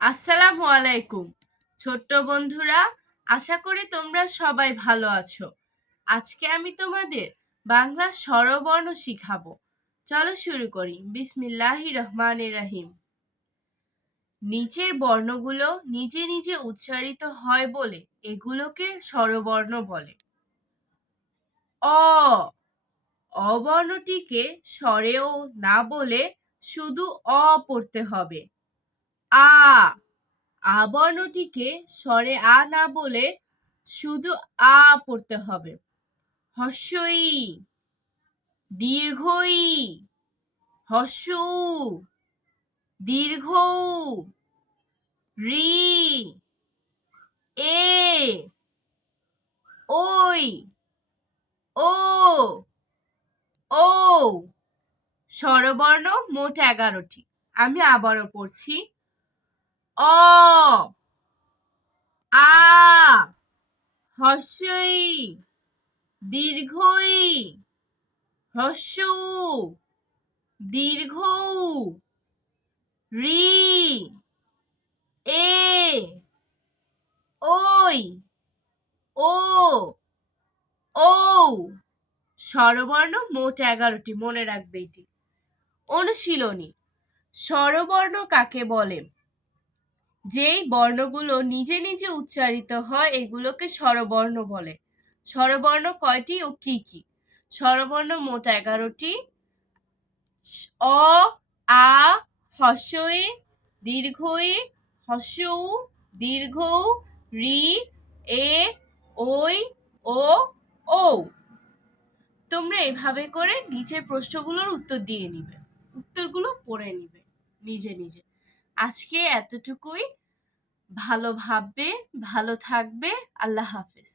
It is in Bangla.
আসসালামু আলাইকুম ছোট্ট বন্ধুরা, আশা করি তোমরা সবাই ভালো আছো। আজকে আমি তোমাদের বাংলা স্বরবর্ণ শিখাবো। চলো শুরু করি। বিসমিল্লাহির রহমানির রহিম। নিচের বর্ণগুলো নিজে নিজে উচ্চারিত হয় বলে এগুলোকে স্বরবর্ণ বলে। অ অবর্ণটিকে স্বরেও না বলে শুধু অ পড়তে হবে। আ বর্ণটিকে স্বরে আ না বলে শুধু আ পড়তে হবে। হর্ষই দীর্ঘই, হর্ষ দীর্ঘ, রি এ ওই, ও ও। স্বরবর্ণ মোট 11টি। আমি আবারও পড়ছি। অ আ হর্ষই দীর্ঘই, হ্রস্ব দীর্ঘ, রি এ ওই, ও ও। স্বরবর্ণ মোট 11টি, মনে রাখবে এটি। অনুশীলনী। স্বরবর্ণ কাকে বলে? যেই বর্ণগুলো নিজে নিজে উচ্চারিত হয় এগুলোকে স্বরবর্ণ বলে। স্বরবর্ণ কয়টি ও কি কি? স্বরবর্ণ মোট 11টি। অ আ হর্ষই দীর্ঘই, হর্ষ দীর্ঘ, রি এ ওই, ও ও। তোমরা এভাবে করে নিচের প্রশ্নগুলোর উত্তর দিয়ে নিবে, উত্তরগুলো পড়ে নিবে নিজে নিজে। আজকে এতটুকুই। ভালো ভাববে, ভালো থাকবে। আল্লাহ হাফেজ।